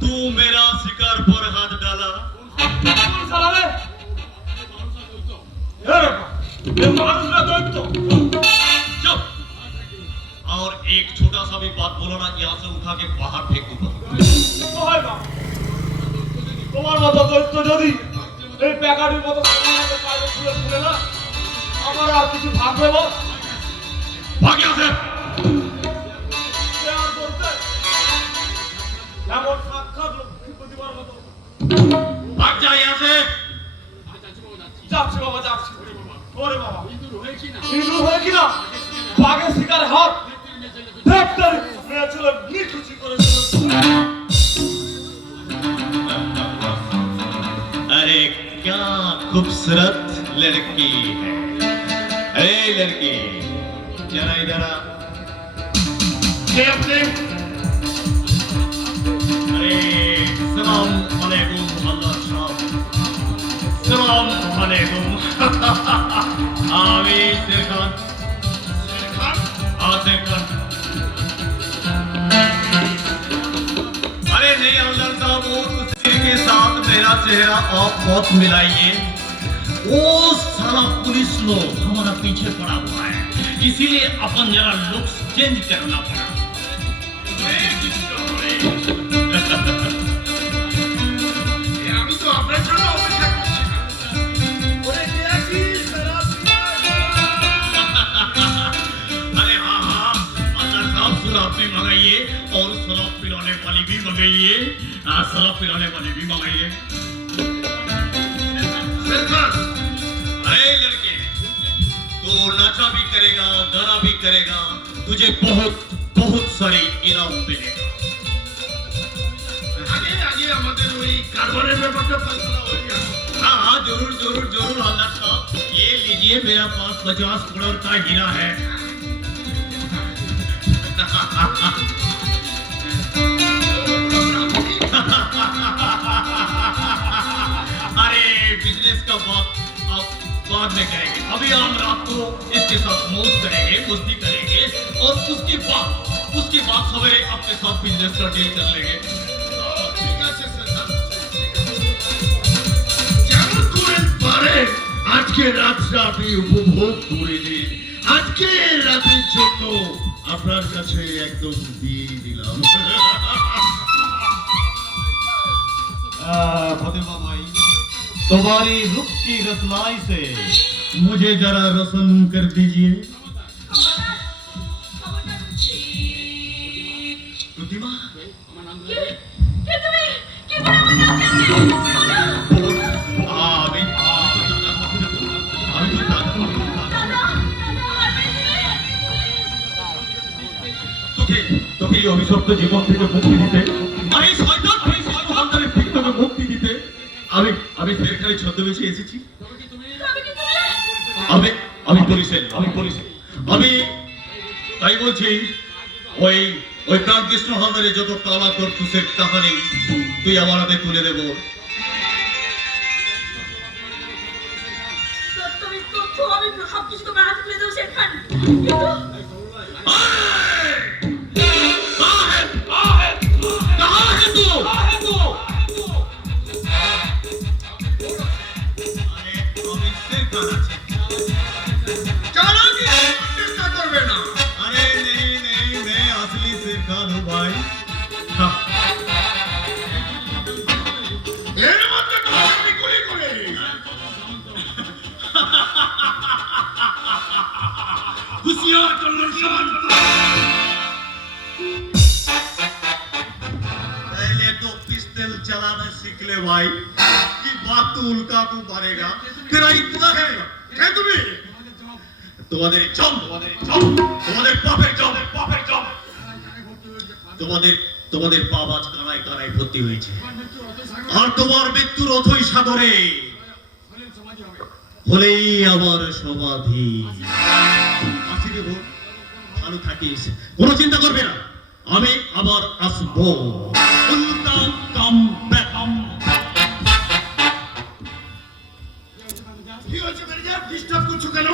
तू मेरा शिकार पर हाथ डाला। चुप। और एक छोटा सा भी बात बोलो ना, यहाँ से उठा के बाहर फेंक दूंगा। তোমার মতো দৈত্য যদি এই প্যাকাটির মতো খুলে না, আমার আর কিছু ভাববে না। भाग यहाँ से। এমন সাক্ষাৎ লক্ষ্মী প্রতিবার মতো भाग जा यहाँ से। যাচ্ছি বাবা, যাচ্ছি। ওরে বাবা, ইঁদুর হয়ে কিনা বাঘের শিকারে হাত গ্রেপ্তারি মেয়ে ছেলে নিখুচি করেছিল। अरे क्या खूबसूरत लड़की है। अरे लड़की जरा इधर आ। अरे सलाम अलैकुम अल्लाह साहब। सलाम अलैकुम। आमी शेर खान। शेर खान? हाँ शेर खान। अरे नहीं अल्लाह साहब, वो के साथ मेरा चेहरा आप बहुत मिलाइए। वो सारा पुलिस लोग हमारा पीछे पड़ा हुआ है, इसीलिए अपन जरा लुक्स चेंज करना पड़ा। अरे हाँ हाँ, अल्लाह साहब शराब भी मंगाइए और शराब पिलाने वाली भी मंगाइए। शराब पिलाने वाली भी मंगाइए। अरे लड़के, तू नाचा भी करेगा, गाना भी करेगा, तुझे बहुत बहुत सारी इनाम मिलेगा। आगे आगे हमारे वही कारवाने में बच्चा फैसला हो गया। हाँ हाँ जरूर जरूर जरूर अल्लाह साहब, ये लीजिए मेरा पास 50 करोड़ का हीरा है। अरे बिजनेस का बात आप बाद में करेंगे, अभी हम रात को इसके साथ मौज करेंगे, मस्ती करेंगे और उसके बाद सवेरे आपके साथ बिजनेस का डील कर लेंगे। आज के रात আপনি উপভোগ করে নিন। আজকে রাতের জন্য আপনার কাছে একদম দিয়ে দিলাম। फतेमा भाई, तुम्हारी रुख की रसनाई से मुझे जरा रोशन कर दीजिए। प्रतिमा, তোকে এই অভিশপ্ত জীবন থেকে মুক্তি দিতে, আমি শয়তান হামদারের ঠিক তোকে মুক্তি দিতে আমি ফেরখানি ছদ্মবেশে এসেছি। আমি পুলিশের আমি তাই বলছি, ওই প্রাণকৃষ্ণ হালদারের যত কালা করতুসের কাহানি তুই আমার হাতে তুলে দেবো। पहले तो पिस्टल चलाना सीख ले भाई, की बात तो उल्का तू मारेगा, तेरा इतना है तुम्हें তোমাদের জম তোমাদের পাপের জম তোমাদের পাপ আজ কানায় কানায় ভর্তি হয়েছে, আর তোমার মৃত্যুর অথই সাগরে হলেই আমার সমাধি। আসি দেব, ভালো থাকিস, কোনো চিন্তা করবে না, আমি আবার আসবো। কি হয়েছে ম্যানেজার, ডিস্টার্ব করছো কেন?